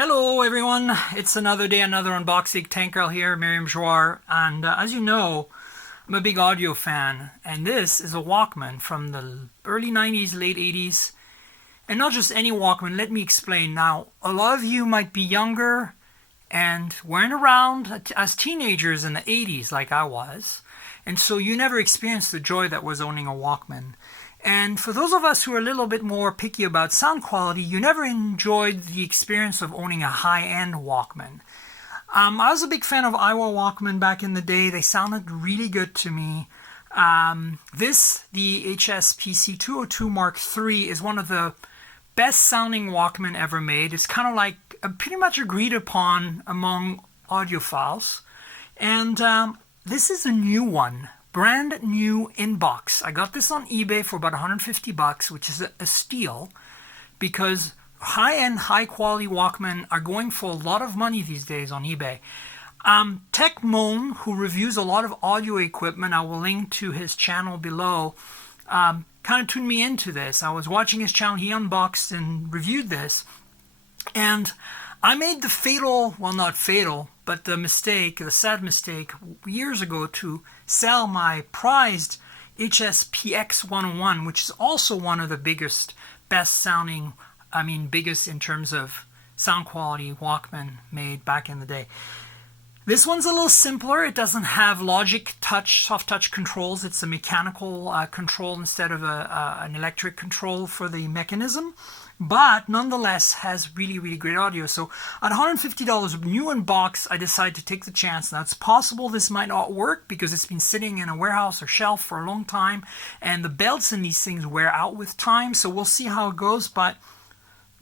Hello everyone, it's another day, another unboxing. Tankrel here, Miriam Joire, and as you know, I'm a big audio fan, and this is a Walkman from the early 90s, late 80s, and not just any Walkman. Let me explain. Now, a lot of you might be younger and weren't around as teenagers in the 80s like I was, and so you never experienced the joy that was owning a Walkman. And for those of us who are a little bit more picky about sound quality, you never enjoyed the experience of owning a high-end Walkman. I was a big fan of Aiwa Walkman back in the day. They sounded really good to me. The HS-PC202Miii is one of the best sounding Walkman ever made. It's kind of like pretty much agreed upon among audiophiles. And this is a new one. Brand new in box. I got this on eBay for about 150 bucks, which is a steal, because high-end, high-quality Walkman are going for a lot of money these days on eBay. Tech Moan, who reviews a lot of audio equipment, I will link to his channel below, kind of tuned me into this. I was watching his channel, he unboxed and reviewed this, and I made the fatal, well, not fatal, but the mistake, the sad mistake, years ago to sell my prized HS-PX101, which is also one of the biggest, best sounding, biggest in terms of sound quality Walkman made back in the day. This one's a little simpler. It doesn't have logic touch, soft touch controls. It's a mechanical control instead of an electric control for the mechanism, but nonetheless has really, really great audio. So at $150 new in box, I decided to take the chance. Now it's possible this might not work because it's been sitting in a warehouse or shelf for a long time, and the belts in these things wear out with time. So we'll see how it goes, but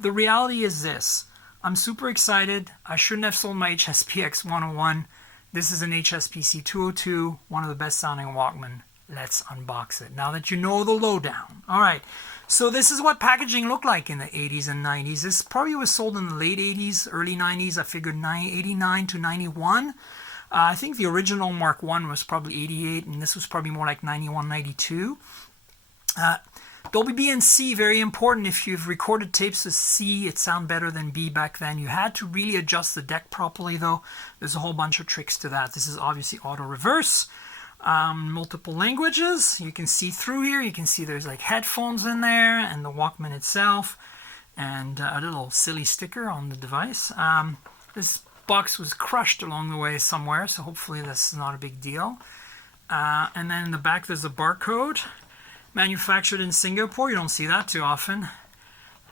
the reality is this. I'm super excited. I shouldn't have sold my HS-PX101. This is an HS-PC202, one of the best sounding Walkman. Let's unbox it now that you know the lowdown. All right, so this is what packaging looked like in the 80s and 90s. This probably was sold in the late 80s, early 90s. I figured 89 to 91. I think the original Mark I was probably 88, and this was probably more like 91, 92. Dolby B and C, very important. If you've recorded tapes with C, it sounded better than B back then. You had to really adjust the deck properly, though. There's a whole bunch of tricks to that. This is obviously auto reverse. Multiple languages. You can see through here. You can see there's like headphones in there and the Walkman itself, and a little silly sticker on the device. This box was crushed along the way somewhere, so hopefully this is not a big deal. And then in the back there's a barcode. Manufactured in Singapore. You don't see that too often.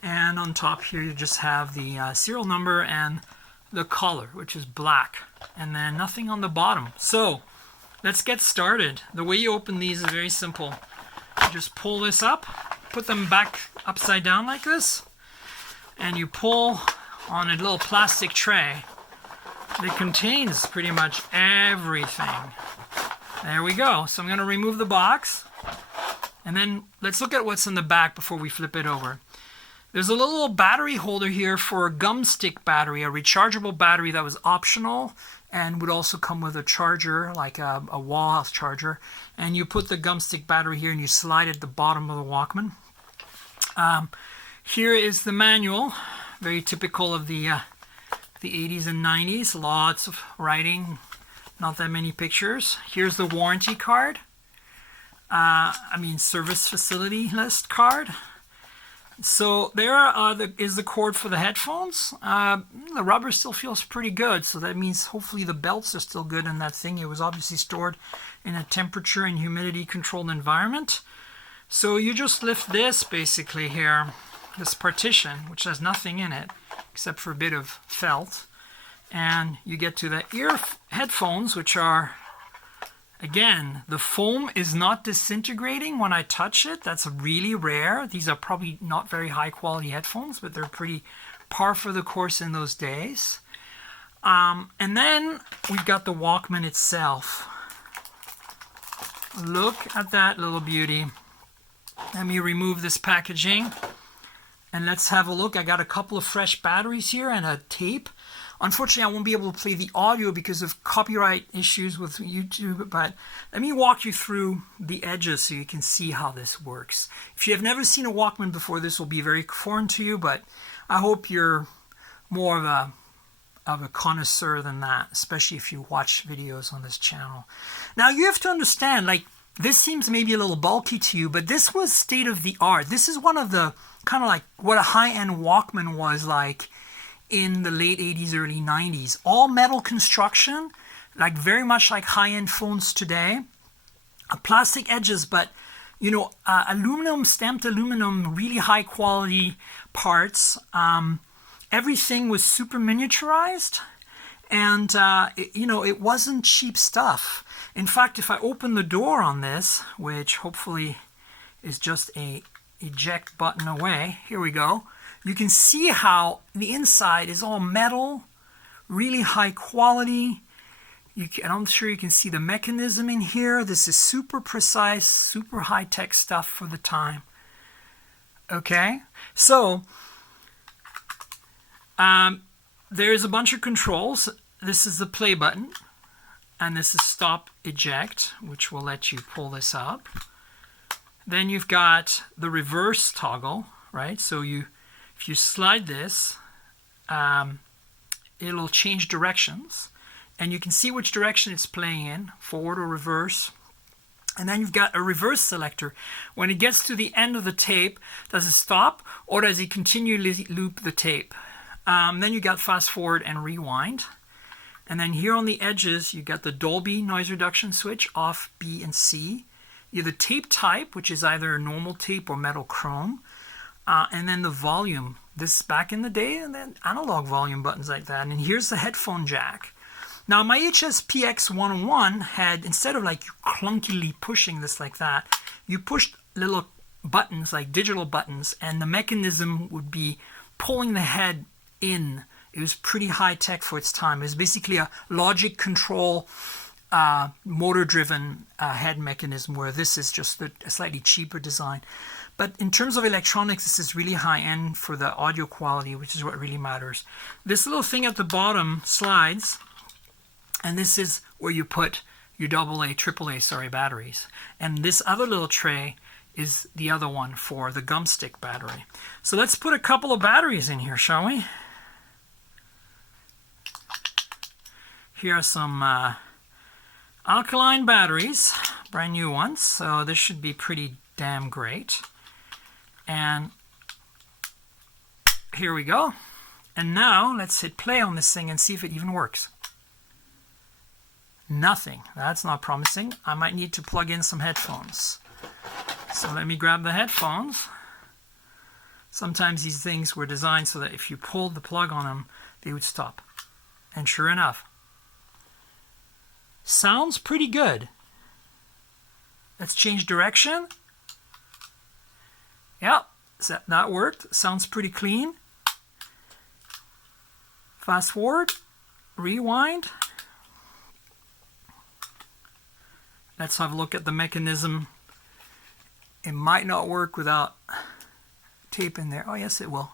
And on top here you just have the serial number and the color, which is black, and then nothing on the bottom. So let's get started. The way you open these is very simple. You just pull this up, put them back upside down like this, and you pull on a little plastic tray that contains pretty much everything. There we go. So I'm going to remove the box. And then let's look at what's in the back before we flip it over. There's a little battery holder here for a gum stick battery, a rechargeable battery that was optional and would also come with a charger, like a wall house charger. And you put the gum stick battery here and you slide it at the bottom of the Walkman. Here is the manual, very typical of the 80s and 90s. Lots of writing, not that many pictures. Here's the warranty card. Service facility list card. So there is the cord for the headphones. The rubber still feels pretty good, so that means hopefully the belts are still good in that thing. It was obviously stored in a temperature and humidity controlled environment. So you just lift this basically here, this partition, which has nothing in it except for a bit of felt, and you get to the ear headphones, which are, again, the foam is not disintegrating when I touch it. That's really rare. These are probably not very high quality headphones, but they're pretty par for the course in those days. And then we've got the Walkman itself. Look at that little beauty. Let me remove this packaging and let's have a look. I got a couple of fresh batteries here and a tape. Unfortunately, I won't be able to play the audio because of copyright issues with YouTube, but let me walk you through the edges so you can see how this works. If you have never seen a Walkman before, this will be very foreign to you, but I hope you're more of a connoisseur than that, especially if you watch videos on this channel. Now you have to understand, like, this seems maybe a little bulky to you, but this was state of the art. This is one of the kind of like what a high-end Walkman was like in the late 80s, early 90s. All metal construction, like very much like high-end phones today. Plastic edges, but you know, aluminum, stamped aluminum, really high quality parts. Everything was super miniaturized, and you know, it wasn't cheap stuff. In fact, if I open the door on this, which hopefully is just a eject button away, here we go, you can see how the inside is all metal, really high quality. And I'm sure you can see the mechanism in here. This is super precise, super high-tech stuff for the time. Okay, so there's a bunch of controls. This is the play button, and this is stop eject, which will let you pull this up. Then you've got the reverse toggle, right? So if you slide this, it'll change directions, and you can see which direction it's playing in, forward or reverse. And then you've got a reverse selector. When it gets to the end of the tape, does it stop or does it continually loop the tape? Then you got fast forward and rewind. And then here on the edges, you got the Dolby noise reduction switch, off, B, and C. You have the tape type, which is either normal tape or metal chrome. And then the volume. This back in the day, and then analog volume buttons like that. And here's the headphone jack. Now my HS-PC201 had, instead of like clunkily pushing this like that, you pushed little buttons, like digital buttons, and the mechanism would be pulling the head in. It was pretty high tech for its time. It was basically a logic control motor driven head mechanism, where this is just a slightly cheaper design. But in terms of electronics, this is really high end for the audio quality, which is what really matters. This little thing at the bottom slides, and this is where you put your AA, AAA, batteries. And this other little tray is the other one for the gum stick battery. So let's put a couple of batteries in here, shall we? Here are some alkaline batteries, brand new ones. So this should be pretty damn great. And here we go. And now let's hit play on this thing and see if it even works. Nothing. That's not promising. I might need to plug in some headphones. So let me grab the headphones. Sometimes these things were designed so that if you pulled the plug on them, they would stop. And sure enough, sounds pretty good. Let's change direction. Yep, that worked. Sounds pretty clean. Fast forward, rewind. Let's have a look at the mechanism. It might not work without tape in there. Oh yes, it will.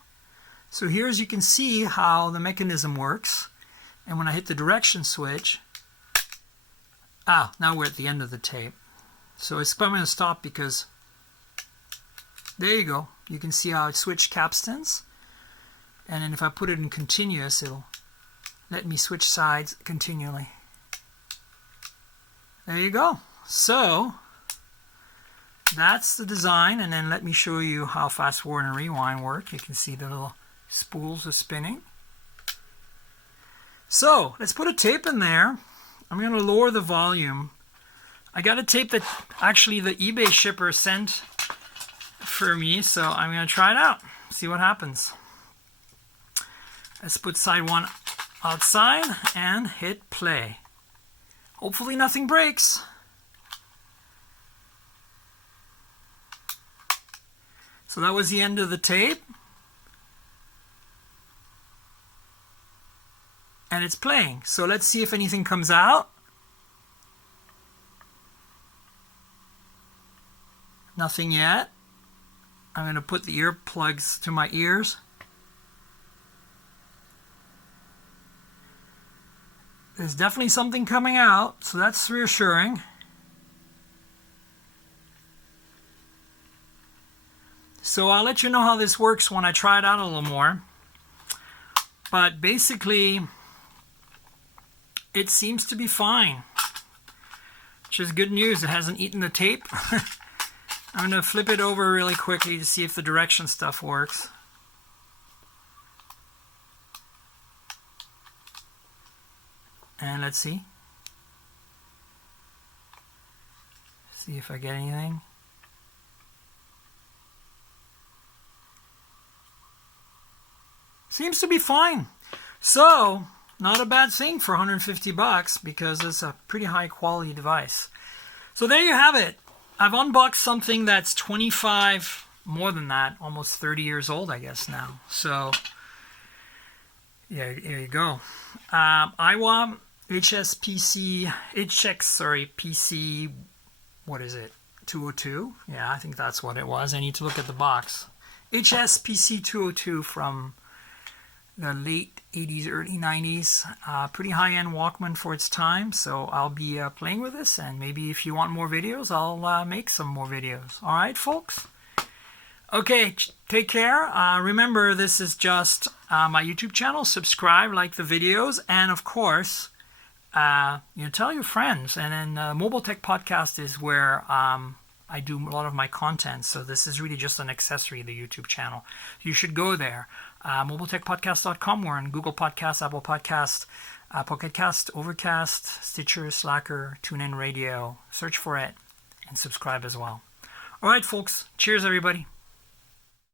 So here, as you can see, how the mechanism works. And when I hit the direction switch, now we're at the end of the tape. So it's probably going to stop because there you go. You can see how it switched capstans. And then if I put it in continuous, it'll let me switch sides continually. There you go. So that's the design, and then let me show you how fast forward and rewind work. You can see the little spools are spinning. So let's put a tape in there. I'm going to lower the volume. I got a tape that actually the eBay shipper sent for me, so I'm going to try it out, see what happens. Let's put side one outside and hit play. Hopefully nothing breaks. So that was the end of the tape. And it's playing. So let's see if anything comes out. Nothing yet. I'm going to put the earplugs to my ears. There's definitely something coming out, so that's reassuring. So I'll let you know how this works when I try it out a little more. But basically, it seems to be fine, which is good news. It hasn't eaten the tape. I'm going to flip it over really quickly to see if the direction stuff works. And let's see. See if I get anything. Seems to be fine. So, not a bad thing for 150 bucks because it's a pretty high quality device. So there you have it. I've unboxed something that's 25, more than that, almost 30 years old, I guess now. So, yeah, here you go. Aiwa PC, what is it? 202? Yeah, I think that's what it was. I need to look at the box. HS-PC202 from the late 80s, early 90s. Pretty high-end Walkman for its time, so I'll be playing with this, and maybe if you want more videos, I'll make some more videos. All right, folks? Okay, take care. Remember, this is just my YouTube channel. Subscribe, like the videos, and of course, tell your friends. And then Mobile Tech Podcast is where I do a lot of my content, so this is really just an accessory to the YouTube channel. You should go there. MobileTechPodcast.com. We're on Google Podcasts, Apple Podcasts, Pocket Cast, Overcast, Stitcher, Slacker, TuneIn Radio. Search for it and subscribe as well. All right, folks. Cheers, everybody.